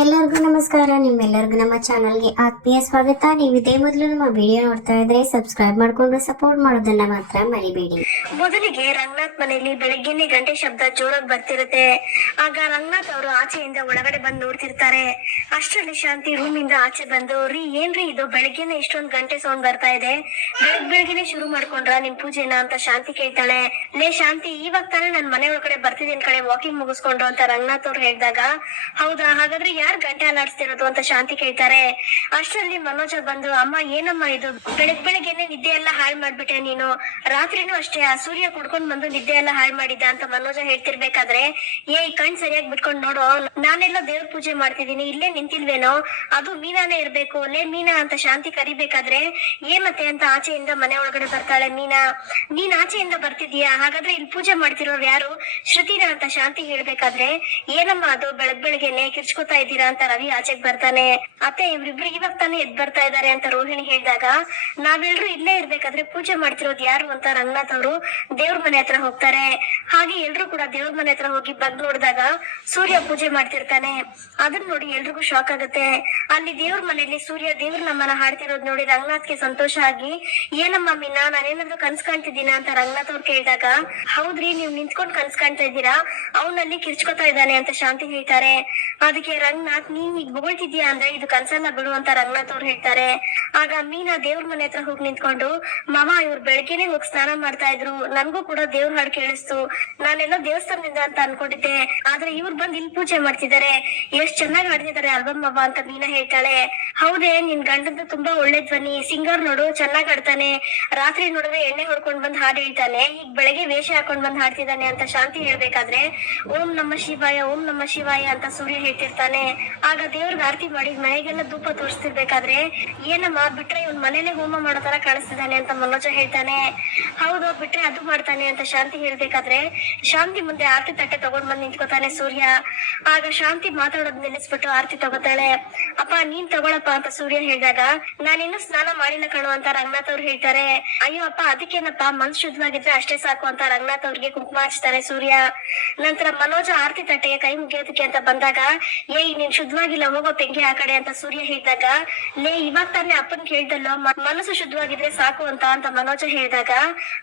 ಎಲ್ಲರಿಗೂ ನಮಸ್ಕಾರ, ನಿಮ್ಮೆಲ್ಲರಿಗೂ ನಮ್ಮ ಚಾನಲ್ಗೆ ಆತ್ಮೀಯ ಸ್ವಾಗತ. ನೀವು ಇದೇ ಮೊದಲು ನಮ್ಮ ವಿಡಿಯೋ ನೋಡ್ತಾ ಇದ್ರೆ ಸಬ್ಸ್ಕ್ರೈಬ್ ಮಾಡ್ಕೊಂಡು ಸಪೋರ್ಟ್ ಮಾಡೋದನ್ನ ಮಾತ್ರ ಮರಿಬೇಡಿ. ಮೊದಲಿಗೆ ರಂಗನಾಥ್ ಮನೆಯಲ್ಲಿ ಬೆಳಗ್ಗೆನೆ ಗಂಟೆ ಶಬ್ದ ಜೋರಾಗಿ ಬರ್ತಿರುತ್ತೆ. ಆಗ ರಂಗನಾಥ್ ಅವರು ಆಚೆಯಿಂದ ಒಳಗಡೆ ಬಂದು ನೋಡ್ತಿರ್ತಾರೆ. ಅಷ್ಟರಲ್ಲಿ ಶಾಂತಿ ರೂಮ್ ಇಂದ ಆಚೆ ಬಂದು, ರೀ, ಏನ್ರಿ ಇದು? ಬೆಳಗ್ಗೆನೆ ಇಷ್ಟೊಂದು ಗಂಟೆ ಸೌಂಡ್ ಬರ್ತಾ ಇದೆ? ಬೆಳಗ್ ಬೆಳಗ್ಗೆನೆ ಶುರು ಮಾಡ್ಕೊಂಡ್ರ ನಿಮ್ ಪೂಜೆನ? ಅಂತ ಶಾಂತಿ ಕೇಳ್ತಾಳೆ. ಲೇ ಶಾಂತಿ, ಇವಾಗ ತಾನೇ ನನ್ ಮನೆ ಒಳಗಡೆ ಬರ್ತಿದ್ದೀನಿ ಕಡೆ ವಾಕಿಂಗ್ ಮುಗಿಸ್ಕೊಂಡ್ರು ಅಂತ ರಂಗನಾಥ್ ಅವ್ರು ಹೇಳಿದಾಗ, ಹೌದಾ? ಹಾಗಾದ್ರೆ ಯಾರ್ ಗಂಟೆ ಅಲ್ಲಾಡಿಸ್ತಿರೋದು ಅಂತ ಶಾಂತಿ ಕೇಳ್ತಾರೆ. ಅಷ್ಟರಲ್ಲಿ ಮನೋಜ ಬಂದು, ಅಮ್ಮ, ಏನಮ್ಮ ಇದು? ಬೆಳಗ್ ಬೆಳಗ್ಗೆನೆ ನಿದ್ದೆ ಎಲ್ಲ ಹಾಳು ಮಾಡ್ಬಿಟ್ಟೆ ನೀನು. ರಾತ್ರಿನೂ ಅಷ್ಟೇ, ಆ ಸೂರ್ಯ ಕುಡ್ಕೊಂಡ್ ಬಂದು ನಿದ್ದೆ ಎಲ್ಲ ಹಾಳು ಮಾಡಿದ್ದ ಅಂತ ಮನೋಜ ಹೇಳ್ತಿರ್ಬೇಕಾದ್ರೆ, ಏ ಕಣ್ ಸರಿಯಾಗಿ ಬಿಟ್ಕೊಂಡು ನೋಡು. ನಾನೆಲ್ಲ ದೇವ್ರ ಪೂಜೆ ಮಾಡ್ತಿದೀನಿ ಇಲ್ಲೇ ನಿಂತಿಲ್ವೇನೋ? ಅದು ಮೀನಾನೇ ಇರ್ಬೇಕು. ಲೇ, ಮೀನಾ ಅಂತ ಶಾಂತಿ ಕರಿಬೇಕಾದ್ರೆ ಏನತ್ತೆ ಅಂತ ಆಚೆಯಿಂದ ಮನೆ ಒಳಗಡೆ ಬರ್ತಾಳೆ ಮೀನಾ. ನೀನ್ ಆಚೆಯಿಂದ ಬರ್ತಿದೀಯಾ ಹಾಗಾದ್ರೆ ಇಲ್ಲಿ ಪೂಜೆ ಮಾಡ್ತಿರೋರು ಯಾರು? ಶ್ರುತಿನ ಅಂತ ಶಾಂತಿ ಹೇಳ್ಬೇಕಾದ್ರೆ, ಏನಮ್ಮ ಅದು? ಬೆಳಗ್ ಬೆಳಗ್ಗೆನೆ ಕಿರ್ಚ್ಕೊತಾ ಇದ್ದೀರಾ ಅಂತ ರವಿ ಆಚೆಗ್ ಬರ್ತಾನೆ. ಅತ್ತೆ, ಇವ್ರಿಬ್ರು ಇವಾಗ ತಾನೇ ಎದ್ ಬರ್ತಾ ಇದಾರೆ ಅಂತ ರೋಹಿಣಿ ಹೇಳಿದಾಗ, ನಾವೆಲ್ರು ಇಲ್ಲೇ ಇರ್ಬೇಕಾದ್ರೆ ಪೂಜೆ ಮಾಡ್ತಿರೋದು ಯಾರು ಅಂತ ರಂಗನಾಥ್ ಅವರು ದೇವ್ರ ಮನೆ ಹತ್ರ ಹೋಗ್ತಾರೆ. ಹಾಗೆ ಎಲ್ರು ಕೂಡ ದೇವ್ರ ಮನೆ ಹತ್ರ ಹೋಗಿ ಬಗ್ ನೋಡಿದಾಗ ಸೂರ್ಯ ಪೂಜೆ ಮಾಡ್ತಿರ್ತಾನೆ. ಅದನ್ನ ನೋಡಿ ಎಲ್ರಿಗೂ ಶಾಕ್ ಆಗುತ್ತೆ. ಅಲ್ಲಿ ದೇವ್ರ ಮನೆಯಲ್ಲಿ ಸೂರ್ಯ ದೇವ್ರ ನಮ್ಮನ ಹಾಡ್ತಿರೋದ್ ನೋಡಿ ರಂಗನಾಥ್ಗೆ ಸಂತೋಷ ಆಗಿ, ಏನಮ್ಮ ಮೀನಾ, ನಾನೇನಾದ್ರು ಕನ್ಸ್ ಕಾಣ್ತಿದ್ದೀನ? ಅಂತ ರಂಗನಾಥ್ ಅವ್ರು ಕೇಳಿದಾಗ, ಹೌದ್ರಿ, ನೀವ್ ನಿಂತ್ಕೊಂಡ್ ಕನ್ಸ್ ಕಾಣ್ತಾ ಇದ್ದೀರಾ? ಅವನಲ್ಲಿ ಕಿರ್ಚ್ಕೊತಾ ಇದ್ದಾನೆ ಅಂತ ಶಾಂತಿ ಹೇಳ್ತಾರೆ. ಅದಕ್ಕೆ ರಂಗನಾಥ್ ನೀನ್ ಈಗ ಅಂದ್ರೆ ಇದು ಕನ್ಸಲ್ಲ ಬಿಡು ಅಂತ ರಂಗನಾಥ್ ಅವ್ರು ಹೇಳ್ತಾರೆ. ಆಗ ಮೀನಾ ದೇವ್ರ ಮನೆ ಹತ್ರ ಹೋಗಿ ನಿಂತ್ಕೊಂಡು, ಮಾಮ, ಇವ್ರು ಬೆಳಗ್ಗೆನೆ ಹೋಗಿ ಸ್ನಾನ ಮಾಡ್ತಾ ಇದ್ರು. ನನ್ಗೂ ಕೂಡ ದೇವ್ರ ಹಾಡು ಕೇಳಿಸ್ತು. ನಾನೆಲ್ಲ ದೇವಸ್ಥಾನದಿಂದ ಅಂತ ಅನ್ಕೊಂಡಿದ್ದೆ. ಆದ್ರೆ ಇವ್ರು ಬಂದ್ ಇಲ್ಲಿ ಪೂಜೆ ಮಾಡ್ತಿದ್ದಾರೆ ಎಷ್ಟ್ ಚೆನ್ನಾಗಿ ಹಾಡ್ತಿದ್ದಾರೆ ಆಲ್ಬಮ್ ಮಾವ ಅಂತ ಮೀನಾ ಹೇಳ್ತಾಳೆ. ಹೌದೇ, ನಿನ್ ಗಂಡದ್ದು ತುಂಬಾ ಒಳ್ಳೆ ಧ್ವನಿ. ಸಿಂಗರ್ ನೋಡು, ಚೆನ್ನಾಗ್ ಹಾಡ್ತಾನೆ. ರಾತ್ರಿ ನೋಡಿದ್ರೆ ಎಣ್ಣೆ ಹೊಡ್ಕೊಂಡ್ ಬಂದ್ ಹಾಡು ಹೇಳ್ತಾನೆ. ಈಗ ಬೆಳಗ್ಗೆ ವೇಷ ಹಾಕೊಂಡ್ ಬಂದ್ ಹಾಡ್ತಿದ್ದಾನೆ ಅಂತ ಶಾಂತಿ ಹೇಳ್ಬೇಕಾದ್ರೆ, ಓಂ ನಮ್ಮ ಶಿವಾಯ, ಓಂ ನಮ್ಮ ಶಿವಾಯ ಅಂತ ಸೂರ್ಯ ಹೇಳ್ತಿರ್ತಾನೆ. ಆಗ ದೇವ್ರಿಗೆ ಆರತಿ ಮಾಡಿ ಮನೆಗೆಲ್ಲ ಧೂಪ ತೋರಿಸ್ತಿರ್ಬೇಕಾದ್ರೆ, ಏನಮ್ಮ ಬಿಟ್ರೆ ಇವ್ನ ಮನೇಲೆ ಹೋಮ ಮಾಡೋತರ ಕಾಣಿಸ್ತಿದ್ದಾನೆ ಅಂತ ಮನೋಜ ಹೇಳ್ತಾನೆ. ಹೌದು ಬಿಟ್ರೆ ಅದು ಮಾಡ್ತಾನೆ ಅಂತ ಶಾಂತಿ ಹೇಳ್ಬೇಕಾದ್ರೆ ಶಾಂತಿ ಮುಂದೆ ಆರತಿ ತಟ್ಟೆ ತಗೊಂಡ್ ಬಂದ್ ನಿಂತ್ಕೋತಾನೆ ಸೂರ್ಯ. ಆಗ ಶಾಂತಿ ಮಾತಾಡೋದ್ ನಿಲ್ಲಿಸ್ಬಿಟ್ಟು ಆರತಿ ತಗೋತಾಳೆ. ಅಪ್ಪ, ನೀನ್ ತಗೊಳಪ್ಪ ಅಂತ ಸೂರ್ಯ ಹೇಳಿದಾಗ, ನಾನಿನ್ನು ಸ್ನಾನ ಮಾಡಿಲ್ಲ ಕಣು ಅಂತ ರಂಗನಾಥ್ ಅವ್ರು ಹೇಳ್ತಾರೆ. ಅಯ್ಯೋ ಅಪ್ಪ, ಅದಕ್ಕೇನಪ್ಪ? ಮನ್ಸ್ ಶುದ್ಧವಾಗಿದ್ರೆ ಅಷ್ಟೇ ಸಾಕು ಅಂತ ರಂಗನಾಥ್ ಅವ್ರಿಗೆ ಕುಂಕುಮ ಹಚ್ತಾರೆ ಸೂರ್ಯ. ನಂತರ ಮನೋಜ ಆರತಿ ತಟ್ಟೆಗೆ ಕೈ ಮುಗಿಯೋದಕ್ಕೆ ಅಂತ ಬಂದಾಗ, ಏಯ್, ನೀನ್ ಶುದ್ಧವಾಗಿಲ್ಲ ಹೋಗೋ ತೆಂಗಿ ಆ ಕಡೆ ಅಂತ ಸೂರ್ಯ ಹೇಳಿದಾಗ, ಲೇ, ಇವಾಗ ತಾನೇ ಅಪ್ಪನ್ ಕೇಳ್ದಲ್ಲ ಮನಸ್ಸು ಶುದ್ಧವಾಗಿದ್ರೆ ಸಾಕು ಅಂತ ಅಂತ ಮನೋಜ ಹೇಳಿದಾಗ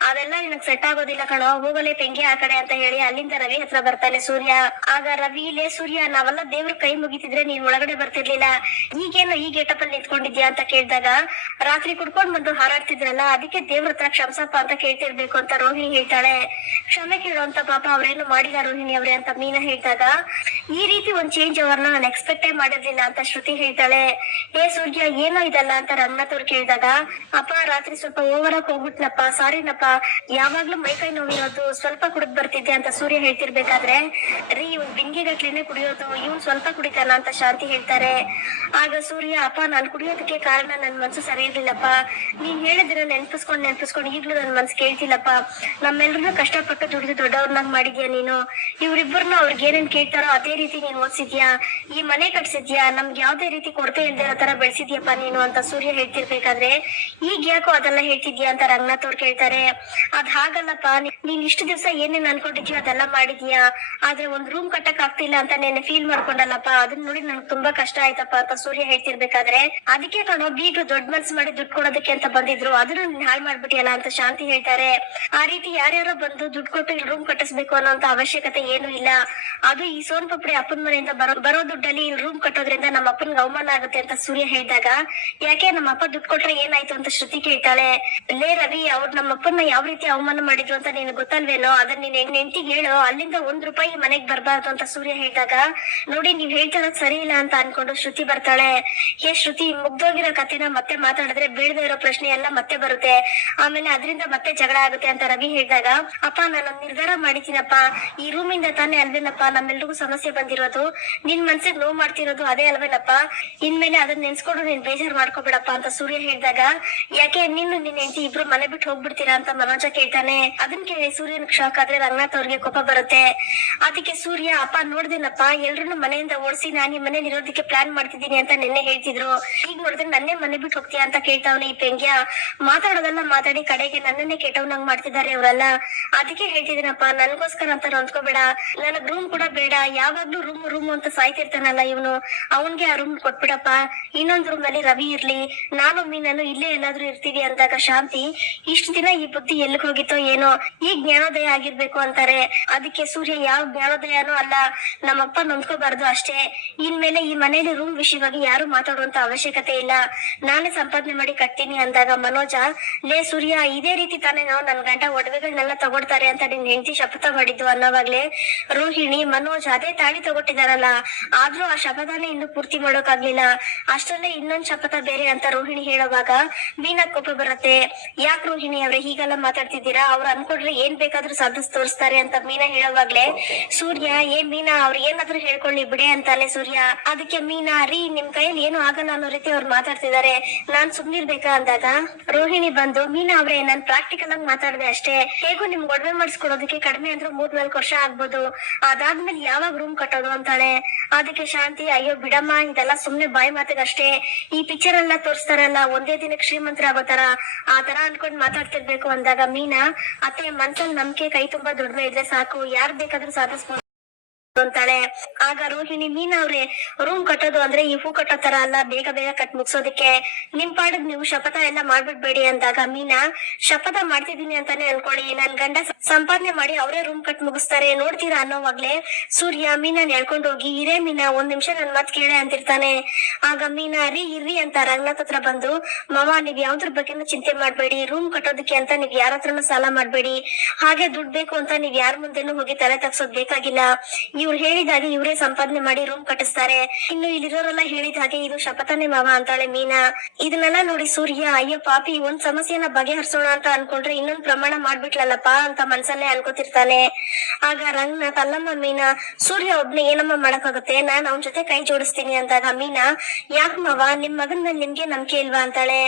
ಅವೆಲ್ಲ ನಿನಗ್ ಸೆಟ್ ಆಗೋದಿಲ್ಲ ಕಣೋ, ಹೋಗಲೇ ತೆಂಗಿ ಆ ಕಡೆ ಅಂತ ಹೇಳಿ ಅಲ್ಲಿಂದ ರವಿ ಹತ್ರ ಬರ್ತಾನೆ ಸೂರ್ಯ. ಆಗ ರವಿ ಇಲ್ಲೇ, ಸೂರ್ಯ, ನಾವೆಲ್ಲ ದೇವ್ರ ಕೈ ಮುಗಿತಿದ್ರೆ ನೀನ್ ಒಳಗಡೆ ಬರ್ತಿರ್ಲಿಲ್ಲ. ಈಗೇನು ಈ ಗೇಟಪ್ ಅಲ್ಲಿ ನಿಂತ್ಕೊಂಡಿದ್ಯಾ? ಅಂತ ಕೇಳಿದಾಗ, ರಾತ್ರಿ ಕುಡ್ಕೊಂಡ್ ಬಂದು ಹಾರಾಡ್ತಿದ್ರಲ್ಲ, ಅದಕ್ಕೆ ದೇವ್ರ ಹತ್ರ ಕ್ಷಮಸಪ್ಪ ಅಂತ ಕೇಳ್ತಿರ್ಬೇಕು ಅಂತ ರೋಹಿಣಿ ಹೇಳ್ತಾಳೆ. ಕ್ಷಮೆ ಕೇಳುವಂತ ಪಾಪ ಅವ್ರೇನು ಮಾಡಿಲ್ಲ ರೋಹಿಣಿ ಅವ್ರೆ ಅಂತ ಮೀನಾ ಹೇಳ್ದಾಗ, ಈ ರೀತಿ ಒಂದ್ ಚೇಂಜ್ ಅವ್ರನ್ನ ನಾನು ಎಕ್ಸ್ಪೆಕ್ಟೇ ಮಾಡಿರ್ಲಿಲ್ಲ, ಅಂತ ಶ್ರುತಿ ಹೇಳ್ತಾಳೆ. ಏ ಸೂರ್ಯ, ಏನೋ ಇದಲ್ಲ, ಅಂತ ರಂಗನಾಥ್ ಕೇಳಿದಾಗ, ಅಪ್ಪ, ರಾತ್ರಿ ಸ್ವಲ್ಪ ಓವರ್ ಆಗಿ ಹೋಗ್ಬಿಟ್ನಪ್ಪ ಸಾರಿನಪ್ಪ ಯಾವಾಗ್ಲೂ ಮೈಕೈ ನೋವಿರೋದು ಸ್ವಲ್ಪ ಕುಡಿದ್ ಬರ್ತಿದ್ದೆ ಅಂತ ಸೂರ್ಯ ಹೇಳ್ತಿರ್ಬೇಕಾದ್ರೆ, ರೀ ಇವ್ ಬಿಂಗೆ ಗಟ್ಲೆನೆ ಕುಡಿಯೋದು, ಇವ್ನ್ ಸ್ವಲ್ಪ ಕುಡಿತಾನ ಅಂತ ಶಾಂತಿ ಹೇಳ್ತಾರೆ. ಆಗ ಸೂರ್ಯ, ಅಪ್ಪ, ನಾನ್ ಕುಡಿಯೋದಕ್ಕೆ ಕಾರಣ ನನ್ ಮನ್ಸು ಸರಿ ಇರ್ಲಿಲ್ಲಪ್ಪ. ನೀನ್ ಹೇಳಿದ್ರ ನೆನ್ಪಿಸ್ಕೊಂಡ್ ನೆನ್ಪಿಸ್ಕೊಂಡ್ ಈಗ್ಲೂ ನನ್ ಮನ್ಸು ಕೇಳ್ತಿಲ್ಲಪ್ಪ. ನಮ್ಮೆಲ್ಲರನ್ನೂ ಕಷ್ಟಪಟ್ಟು ದುಡಿದು ದೊಡ್ಡವ್ರನ್ನಾಗ್ ಮಾಡಿದ್ಯಾ ನೀನು? ಇವ್ರಿಬ್ಬರನ್ನ ಅವ್ರಿಗೆ ಏನೇನ್ ಕೇಳ್ತಾರೋ ಅದೇ ರೀತಿ ನೀನ್ ಓದ್ಸಿದ್ಯಾ? ಈ ಮನೆ ಕಟ್ಸಿದ್ಯಾ? ನಮ್ಗೆ ಯಾವ್ದೇ ರೀತಿ ಕೊರತೆ ಇಲ್ದಿರೋ ತರ ಬೆಳೆಸಿದ್ಯಪ್ಪ ನೀನು? ಅಂತ ಸೂರ್ಯ ಹೇಳ್ತಿರ್ಬೇಕಾದ್ರೆ, ಈಗ ಯಾಕೋ ಅದೆಲ್ಲ ಹೇಳ್ತಿದ್ಯಾ? ಅಂತ ರಂಗನಾಥ್ ಅವ್ರು ಕೇಳ್ತಾರೆ. ಅದ್ ಹಾಗಲ್ಲಪ್ಪ ನೀನ್ ಇಷ್ಟು ದಿವಸ ಏನೇನ್ ಅನ್ಕೊಂಡಿದ್ಯೋ ಅದೆಲ್ಲ ಮಾಡಿದ್ಯಾ? ಆದ್ರೆ ಒಂದ್ ರೂಮ್ ಕಟ್ಟಕ್ ಆಗ್ತಿಲ್ಲ ಅಂತ ನೆನ್ನೆ ಫೀಲ್ ಮಾಡ್ಕೊಂಡಲ್ಲಪ್ಪ. ಅದನ್ನ ನೋಡಿ ನನ್ಗೆ ತುಂಬಾ ಕಷ್ಟ ಆಯ್ತಪ್ಪ ಅಂತ ಸೂರ್ಯ ಹೇಳ್ತಿರ್ಬೇಕಾದ್ರೆ, ಅದಕ್ಕೆ ಕಣೋ, ಬೀಗ್ರು ದೊಡ್ಡ ಮನ್ಸ್ ಮಾಡಿ ದುಡ್ಡು ಕೊಡೋದಕ್ಕೆ ಅಂತ ಬಂದಿದ್ರು. ಅದನ್ನ ನೀನ್ ಹಾಳು ಮಾಡ್ಬಿಟ್ಟಿಯಲ್ಲ ಅಂತ ಶಾಂತಿ ಹೇಳ್ತಾರೆ. ಆ ರೀತಿ ಯಾರ್ಯಾರೋ ಬಂದು ದುಡ್ಡು ಕೊಟ್ಟು ಇಲ್ಲಿ ರೂಮ್ ಕಟ್ಟಿಸ್ಬೇಕು ಅನ್ನೋಂತ ಅವಶ್ಯಕತೆ ಏನು ಇಲ್ಲ. ಅದು ಈ ಸೋನ್ ಪಪ್ಡಿ ಅಪ್ಪನ ಮನೆಯಿಂದ ಬರೋ ಬರೋ ದುಡ್ಡಲ್ಲಿ ಇಲ್ಲಿ ರೂಮ್ ಕಟ್ಟೋದ್ರಿಂದ ನಮ್ಮ ಅಪ್ಪನ್ಗೆ ಅವಮಾನ ಆಗುತ್ತೆ ಅಂತ ಸೂರ್ಯ ಹೇಳಿದಾಗ, ಯಾಕೆ ನಮ್ಮ ಅಪ್ಪ ದುಡ್ಡು ಕೊಟ್ರೆ ಏನಾಯ್ತು ಅಂತ ಶ್ರುತಿ ಕೇಳ್ತಾಳೆ. ಲೇ ರವಿ, ಅವ್ರು ನಮ್ಮ ಅಪ್ಪನ್ನ ಯಾವ ರೀತಿ ಅವಮಾನ ಮಾಡಿದ್ರು ಅಂತ ನಿನಗೆ ಗೊತ್ತಲ್ವೇನೋ? ಅದನ್ನ ನೀನ್ ಹೆಂಗ್ ನೆಂಟಿಗೆ ಹೇಳು. ಅಲ್ಲಿಂದ ಒಂದ್ ರೂಪಾಯಿ ಮನೆಗ್ ಬರ್ಬಾರ್ದು ಅಂತ ಸೂರ್ಯ ಹೇಳಿದಾಗ, ನೋಡಿ, ನೀವ್ ಹೇಳ್ತಾರ ಸರಿ ಇಲ್ಲ ಅಂತ ಅನ್ಕೊಂಡು ಶ್ರುತಿ ಬರ್ತಾಳೆ. ಹೇ ಶ್ರುತಿ, ಮುಗ್ದೋಗಿರೋ ಕಥೆನ ಮತ್ತೆ ಮಾತಾಡಿದ್ರೆ ಬೀಳದೇ ಇರೋ ಪ್ರಶ್ನೆ ಎಲ್ಲ ಮತ್ತೆ ಬರುತ್ತೆ. ಆಮೇಲೆ ಅದರಿಂದ ಮತ್ತೆ ಜಗಳ ಆಗುತ್ತೆ ಅಂತ ರವಿ ಹೇಳಿದಾಗ, ಅಪ್ಪ, ನಾನು ನಿರ್ಧಾರ ಮಾಡಿದ್ದೀನಪ್ಪ. ಈ ರೂಮಿಂದ ತಾನೇ ಅಲ್ವೇನಪ್ಪ? ನಮ್ಮೆಲ್ರಿಗೂ ಸಮಸ್ಯೆ ಬಂದಿರೋದು. ನಿನ್ ಮನ್ಸಿಗೆ ನೋವು ಮಾಡ್ತಿರೋದು ಅದೇ ಅಲ್ವೇನಪ್ಪ? ಇನ್ಮೇಲೆ ಅದನ್ನ ನೆನ್ಸ್ಕೊಂಡು ನೀನ್ ಬೇಜಾರ್ ಅಂತ ಸೂರ್ಯ ಹೇಳಿದಾಗ, ಯಾಕೆ ನಿನ್ನ ನಿನ್ನ ಹೆಂಡತಿ ಇಬ್ರು ಮನೆ ಬಿಟ್ಟು ಹೋಗ್ಬಿಡ್ತೀರಾ? ಅಂತ ಮನೋಜ ಕೇಳ್ತಾನೆ. ಅದನ್ ಕೇಳಿ ಸೂರ್ಯನ್ ಶಾಕ್ ಆದ್ರೆ ರಂಗನಾಥ್ ಅವ್ರಿಗೆ ಕೋಪ ಬರುತ್ತೆ. ಅದಕ್ಕೆ ಸೂರ್ಯ, ಅಪ್ಪ, ನೋಡ್ದೇನಪ್ಪ ಎಲ್ರು ಮನೆಯಿಂದ ಓಡಿಸಿ ನಾನು ಈ ಮನೇಲಿ ಇರೋದಕ್ಕೆ ಪ್ಲಾನ್ ಮಾಡ್ತಿದ್ದೀನಿ ಅಂತ ನಿನ್ನೆ ಹೇಳ್ತಿದ್ರು. ಈಗ ನೋಡಿದ್ರೆ ನನ್ನೇ ಮನೆ ಬಿಟ್ಟು ಹೋಗ್ತೀಯಾ ಅಂತ ಕೇಳ್ತಾವ್ನೆ ಈ ಪೆಂಗ್ಯ. ಮಾತಾಡೋದನ್ನ ಮಾತಾಡಿ ಕಡೆಗೆ ನನ್ನನ್ನೇ ಕೆಟ್ಟವ್ನಂಗ್ ಮಾಡ್ತಿದ್ದಾರೆ ಇವರೆಲ್ಲ ಅದಕ್ಕೆ ಹೇಳ್ತಿದ್ದೀನಪ್ಪ, ನನ್ಗೋಸ್ಕರ ಅಂತ ನೊಂದ್ಕೋಬೇಡ ನನಗ್ ರೂಮ್ ಕೂಡ ಬೇಡ. ಯಾವಾಗ್ಲೂ ರೂಮ್ ರೂಮ್ ಅಂತ ಸಾಯ್ತಿರ್ತಾನಲ್ಲ ಇವನು. ಅವನ್ಗೆ ಆ ರೂಮ್ ಕೊಟ್ಬಿಡಪ್ಪ. ಇನ್ನೊಂದ್ ರೂಮ್ನಲ್ಲಿ ರವಿ ಇರ್ಲಿ. ನಾನು ಮೀನನ್ನು ಇಲ್ಲೇ ಎಲ್ಲಾದ್ರೂ ಇರ್ತೀವಿ ಅಂದಾಗ ಶಾಂತಿ, ಇಷ್ಟು ದಿನ ಈ ಬುದ್ಧಿ ಎಲ್ಲಿಗೆ ಹೋಗಿತ್ತೋ ಏನೋ. ಈ ಜ್ಞಾನೋದಯ ಆಗಿರ್ಬೇಕು ಅಂತಾರೆ. ಅದಕ್ಕೆ ಸೂರ್ಯ, ಯಾವ ಜ್ಞಾನೋದಯನೂ ಅಲ್ಲ. ನಮ್ಮಪ್ಪ ನೊಂದ್ಕೋಬಾರ್ದು ಅಷ್ಟೇ. ಇನ್ಮೇಲೆ ಈ ಮನೇಲಿ ರೂಮ್ ವಿಷಯವಾಗಿ ಯಾರು ಮಾತಾಡುವಂತ ಅವಶ್ಯಕತೆ ಇಲ್ಲ. ನಾನೇ ಸಂಪಾದನೆ ಮಾಡಿ ಕಟ್ತೀನಿ ಅಂದಾಗ ಮನೋಜ, ಲೇ ಸೂರ್ಯ, ಇದೇ ರೀತಿ ತಾನೇ ನಾವು ನನ್ ಗಂಡ ಒಡವೆಗಳನ್ನೆಲ್ಲ ತಗೊಳ್ತಾರೆ ಅಂತ ನಿನ್ ಹೆಂಡತಿ ಶಪಥ ಮಾಡಿದ್ದು ಅನ್ನೋವಾಗ್ಲೇ ರೋಹಿಣಿ, ಮನೋಜ್ ಅದೇ ತಾಳಿ ತಗೊಟ್ಟಿದಾರಲ್ಲ. ಆದ್ರೂ ಆ ಶಪಥನೇ ಇನ್ನು ಪೂರ್ತಿ ಮಾಡೋಕಾಗ್ಲಿಲ್ಲ. ಅಷ್ಟರಲ್ಲೇ ಇನ್ನೊಂದ್ ಶಪಥ ಬೇರೆ ಅಂತ ರೋಹಿಣಿ ಹೇಳುವಾಗ ಮೀನಾ ಕೋಪ ಬರುತ್ತೆ. ಯಾಕೆ ರೋಹಿಣಿ ಅವ್ರೆ ಹೀಗೆಲ್ಲ ಮಾತಾಡ್ತಿದ್ದೀರಾ? ಅವ್ರು ಅನ್ಕೊಂಡ್ರೆ ಏನ್ ಬೇಕಾದ್ರೂ ಸಾಧಿಸ್ ತೋರಿಸ್ತಾರೆ ಅಂತ ಮೀನಾ ಹೇಳುವಾಗ್ಲೇ ಸೂರ್ಯ, ಏ ಮೀನಾ, ಅವ್ರ ಏನಾದ್ರು ಹೇಳ್ಕೊಳ್ಳಿ ಬಿಡೆ ಅಂತಾನೆ ಸೂರ್ಯ. ಅದಕ್ಕೆ ಮೀನಾ, ರೀ, ನಿಮ್ ಕೈಯಲ್ಲಿ ಏನು ಆಗಲ್ಲ ಅನ್ನೋ ರೀತಿ ಅವ್ರು ಮಾತಾಡ್ತಿದ್ದಾರೆ. ನಾನ್ ಸುಮ್ನಿರ್ಬೇಕಾ ಅಂದಾಗ? ರೋಹಿಣಿ ಬಂದು, ಮೀನಾ ಅವ್ರೆ, ನಾನ್ ಪ್ರಾಕ್ಟಿಕಲ್ ಆಗಿ ಮಾತಾಡ್ದೆ ಅಷ್ಟೇ. ಹೇಗೂ ನಿಮ್ ಒಡವೆ ಮಾಡಿಸ್ಕೊಡೋದಕ್ಕೆ ಕಡಿಮೆ ಅಂದ್ರೆ ಮೂರ್ ನಾಲ್ಕು ವರ್ಷ ಆಗ್ಬೋದು. ಅದಾದ್ಮೇಲೆ ಯಾವಾಗ ರೂಮ್ ಕಟ್ಟೋದು ಅಂತಾಳೆ. ಅದಕ್ಕೆ ಶಾಂತಿ, ಅಯ್ಯೋ ಬಿಡಮ್ಮ, ಇದೆಲ್ಲ ಸುಮ್ನೆ ಬಾಯಿ ಮಾತಿಗಷ್ಟೇ. ಈ ಪಿಕ್ಚರ್ ಎಲ್ಲ ತೋರಿಸ್ತಾರಲ್ಲ, ಒಂದೇ ದಿನಕ್ಕೆ ಶ್ರೀಮಂತರ ತರ. ಆ ತರ ಅನ್ಕೊಂಡ್ ಮಾತಾಡ್ತಿರ್ಬೇಕು ಅಂದಾಗ ಮೀನಾ, ಅತ್ತೆ ಮನ್ಸಲ್ಲಿ ನಂಬಿಕೆ, ಕೈ ತುಂಬಾ ದುಡ್ಮೆ ಇದ್ರೆ ಸಾಕು. ಯಾರ್ ಬೇಕಾದ್ರೂ Tapos kung ಅಂತಾಳೆ. ಆಗ ರೋಹಿಣಿ, ಮೀನಾ ಅವ್ರೆ ರೂಮ್ ಕಟ್ಟೋದು ಅಂದ್ರೆ ಈ ಹೂ ಕಟ್ಟೋ ತರ ಅಲ್ಲ, ಬೇಗ ಬೇಗ ಕಟ್ ಮುಗ್ಸೋದಕ್ಕೆ. ನಿಮ್ ಪಾಡದ್ ನೀವು ಶಪಥ ಎಲ್ಲ ಮಾಡ್ಬಿಡ್ಬೇಡಿ ಅಂದಾಗ, ಮೀನಾ, ಶಪಥ ಮಾಡ್ತಿದೀನಿ ಅಂತಾನೆ ಅನ್ಕೊಳ್ಳಿ. ನನ್ ಗಂಡ ಸಂಪಾದನೆ ಮಾಡಿ ಅವರೇ ರೂಮ್ ಕಟ್ ಮುಗಿಸ್ತಾರೆ. ನೋಡ್ತೀರಾ ಅನ್ನೋವಾಗ್ಲೇ ಸೂರ್ಯ ಮೀನಾ ಎಳ್ಕೊಂಡ್ ಹೋಗಿ, ಇರೇ ಮೀನಾ, ಒಂದ್ ನಿಮಿಷ ನನ್ ಮತ್ ಕೇಳೆ ಅಂತಿರ್ತಾನೆ. ಆಗ ಮೀನಾ, ರೀ, ಇರ್ರಿ ಅಂತ ರಂಗನಾಥ್ ಹತ್ರ ಬಂದು, ಮಾವ, ನೀವ್ ಯಾವ್ದ್ರ ಬಗ್ಗೆನೂ ಚಿಂತೆ ಮಾಡ್ಬೇಡಿ. ರೂಮ್ ಕಟ್ಟೋದಕ್ಕೆ ಅಂತ ನೀವ್ ಯಾರ ಸಾಲ ಮಾಡ್ಬೇಡಿ. ಹಾಗೆ ದುಡ್ಡು ಬೇಕು ಅಂತ ನೀವ್ ಯಾರ ಮುಂದೆನೂ ಹೋಗಿ ತಲೆ ತಗ್ಸೋದ್ ಬೇಕಾಗಿಲ್ಲ. ಇವ್ರು ಹೇಳಿದ ಹಾಗೆ ಇವರೇ ಸಂಪಾದನೆ ಮಾಡಿ ರೂಮ್ ಕಟ್ಟಿಸ್ತಾರೆ. ಇನ್ನು ಇಲ್ಲಿರೋರೆಲ್ಲ ಹೇಳಿದ ಹಾಗೆ ಇದು ಶಪಥನೆ ಮಾವ ಅಂತಾಳೆ ಮೀನಾ. ಇದನ್ನೆಲ್ಲ ನೋಡಿ ಸೂರ್ಯ, ಅಯ್ಯೋ ಪಾಪಿ, ಒಂದ್ ಸಮಸ್ಯೆನ ಬಗೆಹರಿಸೋಣ ಅಂತ ಅನ್ಕೊಂಡ್ರೆ ಇನ್ನೊಂದ್ ಪ್ರಮಾಣ ಮಾಡ್ಬಿಟ್ಲಲ್ಲಪ್ಪ ಅಂತ ಮನ್ಸಲ್ಲೇ ಅನ್ಕೋತಿರ್ತಾನೆ. ಆಗ ರಂಗನಾಥ್ ಅಲ್ಲಮ್ಮ ಮೀನಾ, ಸೂರ್ಯ ಒಬ್ನೇ, ಏನಮ್ಮ ಮಾಡಕ್ಕಾಗುತ್ತೆ? ನಾನ್ ಅವನ್ ಜೊತೆ ಕೈ ಜೋಡಿಸ್ತೀನಿ ಅಂದಾಗ ಮೀನಾ, ಯಾಕ ಮಾವ, ನಿಮ್ ಮಗನ್ ಮೇಲೆ ನಿಮ್ಗೆ ನಂಬಿಕೆ ಇಲ್ವಾ ಅಂತಾಳೆ.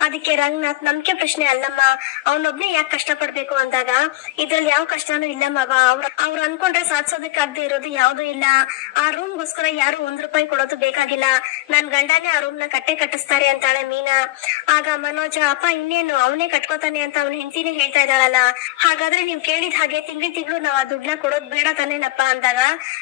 ಅದಕ್ಕೆ ರಂಗನಾಥ್, ನಂಬಿಕೆ ಪ್ರಶ್ನೆ ಅಲ್ಲಮ್ಮ ಅವನೊಬ್ನೇ ಯಾಕೆ ಕಷ್ಟ ಪಡ್ಬೇಕು ಅಂದಾಗ? ಇದ್ರಲ್ಲಿ ಯಾವ ಕಷ್ಟನೂ ಇಲ್ಲ ಮಾವ. ಅವ್ರ ಅವ್ರು ಅನ್ಕೊಂಡ್ರೆ ಸಾಧಿಸೋದಕ್ಕಾಗದೆ ಇರೋದು ಯಾವ್ದು ಇಲ್ಲ. ಆ ರೂಮ್ ಗೋಸ್ಕರ ಯಾರು ಒಂದ್ ರೂಪಾಯಿ ಕೊಡೋದು ಬೇಕಾಗಿಲ್ಲ. ನನ್ ಗಂಡನೇ ಆ ರೂಮ್ನ ಕಟ್ಟೆ ಕಟ್ಟಿಸ್ತಾರೆ ಅಂತಾಳೆ ಮೀನಾ. ಆಗ ಮನೋಜ, ಅಪ್ಪ, ಇನ್ನೇನು? ಅವನೇ ಕಟ್ಕೋತಾನೆ ಅಂತ ಅವ್ನ ಹೆಂಡತಿನೇ ಹೇಳ್ತಾ ಇದ್ದಾಳಲ್ಲ. ಹಾಗಾದ್ರೆ ನೀವ್ ಕೇಳಿದ ಹಾಗೆ ತಿಂಗಳು ತಿಂಗಳು ನಾವ್ ಆ ದುಡ್ಡನ್ನ ಕೊಡೋದ್ ಬೇಡ ತಾನೇನಪ್ಪ? ಅಂದಾಗ,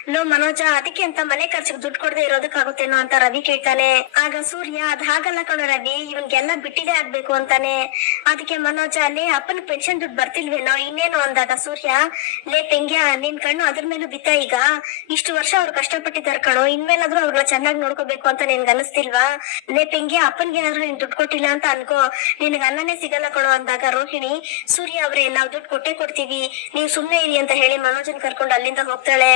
ನೋ ಮನೋಜ, ಅದಕ್ಕೆ ಅಂತ ಮನೆ ಖರ್ಚಿಗೆ ದುಡ್ಡು ಕೊಡದೆ ಇರೋದಕ್ಕಾಗುತ್ತೇನೋ ಅಂತ ರವಿ ಕೇಳ್ತಾನೆ. ಆಗ ಸೂರ್ಯ, ಅದ್ ಹಾಗಲ್ಲ ಕಣ ರವಿ, ಇವನ್ಗೆಲ್ಲ ಬಿಟ್ಟಿದೆ ಆಗ್ಬೇಕು ಅಂತಾನೆ. ಅದಕ್ಕೆ ಮನೋಜ ಅಲ್ಲಿ ಅಪ್ಪನ ಪೆನ್ಷನ್ ದುಡ್ಡು ಬರ್ತಿಲ್ವೇನೋ? ಇನ್ನೇನು? ಅಂದಾಗ ಸೂರ್ಯ, ಲೇ ತೆಂಗ್ಯಾ ನಿನ್ ಕಣ್ಣು ಅದ್ರ ಮೇಲೂ ಬಿತ್ತ ಈಗ. ಇಷ್ಟು ವರ್ಷ ಅವ್ರು ಕಷ್ಟಪಟ್ಟಿದ್ದಾರೆ ಕಣೋ. ಇನ್ಮೇಲಾದ್ರೂ ಅವ್ರನ್ನ ಚೆನ್ನಾಗಿ ನೋಡ್ಕೋಬೇಕು ಅಂತ ನಿನ್ಗೆ ಅನಿಸ್ತಿಲ್ವಾ? ಲೇ ಪೆಂಗ್ಯ ಅಪ್ಪನ್ಗೆ ಏನಾದ್ರು ನೀನ್ ದುಡ್ಡು ಕೊಟ್ಟಿಲ್ಲ ಅಂತ ಅನ್ಕೋ. ನಿನ್ಗೆ ಅನ್ನನೇ ಸಿಗಲ್ಲ ಕಣೋ ಅಂದಾಗ ರೋಹಿಣಿ, ಸೂರ್ಯ ಅವ್ರೆ, ನಾವ್ ದುಡ್ಡು ಕೊಟ್ಟೆ ಕೊಡ್ತೀವಿ. ನೀವ್ ಸುಮ್ನೆ ಇರಿ ಅಂತ ಹೇಳಿ ಮನೋಜನ್ ಕರ್ಕೊಂಡು ಅಲ್ಲಿಂದ ಹೋಗ್ತಾಳೆ.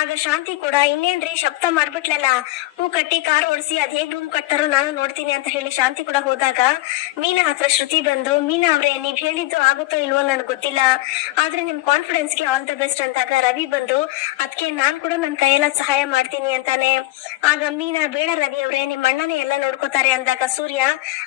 ಆಗ ಶಾಂತಿ ಕೂಡ, ಇನ್ನೇನ್ರಿ ಶಬ್ದ ಮಾಡ್ಬಿಟ್ಲಲ್ಲ? ಹೂ ಕಟ್ಟಿ, ಕಾರ್ ಓಡಿಸಿ, ಅದ್ ಹೇಗ್ ರೂಮ್ ಕಟ್ತಾರೋ ನಾನು ನೋಡ್ತೀನಿ ಅಂತ ಹೇಳಿ ಶಾಂತಿ ಕೂಡ ಹೋದಾಗ, ಮೀನಾ ಹತ್ರ ಶ್ರುತಿ ಬಂದು, ಮೀನಾ ಅವ್ರೆ, ನೀವ್ ಹೇಳಿದ್ದು ಆಗುತ್ತೋ ಇಲ್ವೋ ನನ್ಗೆ ಗೊತ್ತಿಲ್ಲ. ಆದ್ರೆ ನಿಮ್ ಕಾನ್ಫಿಡೆನ್ಸ್ಗೆ ಆಲ್ ದ ಬೆಸ್ಟ್ ಅಂದಾಗ ರವಿ ಬಂದು ಅದಕ್ಕೆ ನಾನ್ ಕೂಡ ನನ್ ಕೈಯೆಲ್ಲ ಸಹಾಯ ಮಾಡ್ತೀನಿ ಅಂತಾನೆ. ಆಗ ಮೀನಾ, ಬೇಡ ರವಿ ಅವ್ರೆ, ನಿಮ್ ಅಣ್ಣನೇ ಎಲ್ಲ ನೋಡ್ಕೋತಾರೆ ಅಂದಾಗ ಸೂರ್ಯ,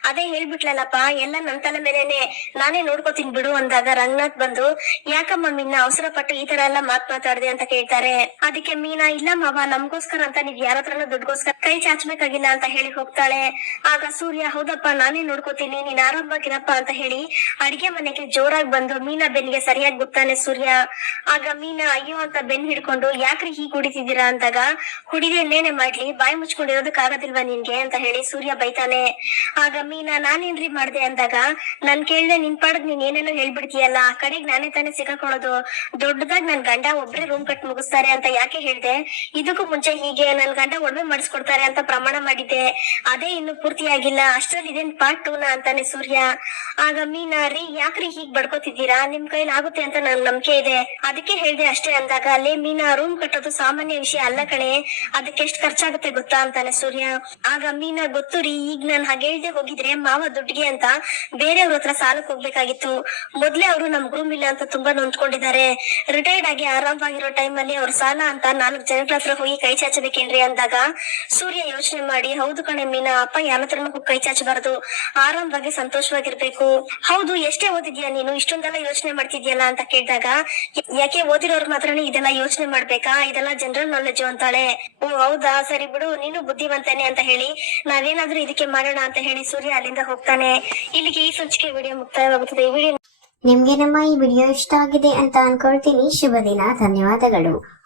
ಅದೇ ಹೇಳ್ಬಿಟ್ಲಲ್ಲಪ್ಪ, ಎಲ್ಲ ನನ್ ತಲೆ ಮೇಲೆನೆ. ನಾನೇ ನೋಡ್ಕೋತೀನಿ ಬಿಡು ಅಂದಾಗ ರಂಗನಾಥ್ ಬಂದು, ಯಾಕಮ್ಮ ಮೀನಾ ಅವಸರ ಪಟ್ಟು ಈ ತರ ಎಲ್ಲ ಮಾತ್ ಮಾತಾಡ್ದೆ ಅಂತ ಕೇಳ್ತಾರೆ. ಅದಕ್ಕೆ ಮೀನಾ, ಇಲ್ಲ ಮಾವ, ನಮ್ಗೋಸ್ಕರ ಅಂತ ನೀವ್ ಯಾರ ಹತ್ರನೂ ದುಡ್ಗೋಸ್ಕರ ಕೈ ಚಾಚ್ಬೇಕಾಗಿಲ್ಲ ಅಂತ ಹೇಳಿ ಹೋಗ್ತಾಳೆ. ಆಗ ಸೂರ್ಯ, ಹೌದಪ್ಪ, ನಾನೇ ನೋಡ್ಕೋತೀನಿ, ನೀನ್ ಆರಾಮಾಗಿರಪ್ಪ ಅಂತ ಹೇಳಿ ಅಡಿಗೆ ಮನೆಗೆ ಜೋರಾಗಿ ಬಂದು ಮೀನಾ ಬೆನ್ಗೆ ಸರಿಯಾಗಿ ಗೊತ್ತಾನೆ ಸೂರ್ಯ. ಆಗ ಮೀನಾ, ಅಯ್ಯೋ ಅಂತ ಬೆನ್ ಹಿಡ್ಕೊಂಡು ಯಾಕ್ರಿ ಹೀಗ್ ಕುಡಿತಿದ್ದೀರಾ ಅಂದಾಗ ಕುಡಿದೆ ಇನ್ನೇನೆ ಮಾಡ್ಲಿ, ಬಾಯಿ ಮುಚ್ಕೊಂಡಿರೋದಕ್ ಆಗೋದಿಲ್ವಾ ನಿನ್ಗೆ? ಅಂತ ಹೇಳಿ ಸೂರ್ಯ ಬೈತಾನೆ. ಆಗ ಮೀನಾ, ನಾನೇನ್ರಿ ಮಾಡ್ದೆ? ಅಂದಾಗ, ನನ್ ಕೇಳ್ದೆ ನಿನ್ ಪಾಡದ್ ನೀನ್ ಏನೇನೋ ಹೇಳ್ಬಿಡ್ತೀಯಲ್ಲ, ಆ ಕಡೆಗ್ ನಾನೇ ತಾನೇ ಸಿಗಾಕೊಳ್ಳೋದು ದೊಡ್ಡದಾಗ್ ನನ್ ಗಂಡ ಒಬ್ರೇ ರೂಮ್ ಕಟ್ ಮುಗಿಸ್ತಾರೆ ಅಂತ ಯಾಕೆ ಹೇಳ್ದೆ? ಇದಕ್ಕೂ ಮುಂಚೆ ಹೀಗೆ ನನ್ ಗಂಡ ಒಡವೆ ಮಾಡಿಸ್ಕೊಡ್ತಾರೆ ಅಂತ ಪ್ರಮಾಣ ಮಾಡಿದ್ದೆ. ಅದೇ ಇನ್ನು ಪೂರ್ತಿ ಆಗಿಲ್ಲ, ಅಷ್ಟ್ರಲ್ಲಿ ಇದೇನ್ ಪಾರ್ಟ್ ಟೂ ನ ಅಂತಾನೆ ಸೂರ್ಯ. ಆಗ ಮೀನಾ, ರೀ, ಯಾಕ್ರಿ ಹೀಗ್ ಬಡ್ಕೋತಿದ್ದೀರಾ? ನಿಮ್ ಕೈಲಿ ಆಗುತ್ತೆ ಅಂತ ನನ್ ನಂಬಿಕೆ ಇದೆ. ಅದಕ್ಕೆ ಹೇಳ್ದೆ ಅಷ್ಟೇ ಅಂದಾಗ, ಅಲ್ಲೇ ಮೀನಾ ರೂಮ್ ಕಟ್ಟೋದು ಸಾಮಾನ್ಯ ವಿಷಯ ಅಲ್ಲ ಕಣೆ. ಅದಕ್ಕೆ ಎಷ್ಟು ಖರ್ಚಾಗುತ್ತೆ ಗೊತ್ತಾ ಅಂತಾನೆ ಸೂರ್ಯ. ಆಗ ಮೀನಾ ಗೊತ್ತು ರೀ, ಈಗ ನಾನು ಹೇಳ್ದೆ ಹೋಗಿದ್ರೆ ಮಾವ ದುಡ್ಡಿಗೆ ಅಂತ ಬೇರೆಯವ್ರ ಹತ್ರ ಸಾಲಕ್ಕೆ ಹೋಗ್ಬೇಕಾಗಿತ್ತು. ಮೊದ್ಲೇ ಅವರು ನಮ್ ಗ್ರೂಮ್ ಇಲ್ಲ ಅಂತ ತುಂಬಾ ನೊಂದ್ಕೊಂಡಿದ್ದಾರೆ. ರಿಟೈರ್ಡ್ ಆಗಿ ಆರಾಮವಾಗಿರೋ ಟೈಮ್ ಅಲ್ಲಿ ಅವ್ರ ಸಾಲ ಅಂತ ನಾಲ್ಕು ಜನಗಳ ಹತ್ರ ಹೋಗಿ ಕೈ ಚಾಚಬೇಕೇನ್ರಿ ಅಂದಾಗ ಸೂರ್ಯ ಯೋಚನೆ ಮಾಡಿ, ಹೌದು ಕಣೆ ಮೀನ ಅಪ್ಪ ಯಾರ ಹತ್ರನೂ ಹೋಗಿ ಕೈ ಚಾಚಬಾರದು. ಆರಾಮವಾಗಿ ಸಂತೋಷವಾಗಿರ್ಬೇಕು. ಹೌದು, ಎಷ್ಟೇ ಓದಿದ್ಯಾ ನೀನು? ಇಷ್ಟೊಂದೆಲ್ಲ ಯೋಚನೆ ಮಾಡ್ತಿದ್ಯಲ್ಲ? ಅಂತ ಕೇಳಿದಾಗ, ಯಾಕೆ ಓದಿರೋರ್ ಮಾತ್ರನೇ ಇದೆಲ್ಲ ಯೋಚನೆ ಮಾಡ್ಬೇಕಾ? ಇದೆಲ್ಲ ಜನರಲ್ ನಾಲೆಜ್ ಅಂತಾಳೆ. ಓ, ಹೌದಾ? ಸರಿ ಬಿಡು, ನೀನು ಬುದ್ಧಿವಂತನೆ ಅಂತ ಹೇಳಿ ನಾವೇನಾದ್ರೂ ಇದಕ್ಕೆ ಮಾಡೋಣ ಅಂತ ಹೇಳಿ ಸೂರ್ಯ ಅಲ್ಲಿಂದ ಹೋಗ್ತಾನೆ. ಇಲ್ಲಿಗೆ ಈ ಸಂಚಿಕೆ ವಿಡಿಯೋ ಮುಕ್ತಾಯವಾಗುತ್ತದೆ. ಈ ವಿಡಿಯೋ ನಿಮ್ಗೆ ನಮ್ಮ ಈ ವಿಡಿಯೋ ಇಷ್ಟ ಆಗಿದೆ ಅಂತ ಅನ್ಕೊಳ್ತೀನಿ. ಶುಭ ದಿನ, ಧನ್ಯವಾದಗಳು.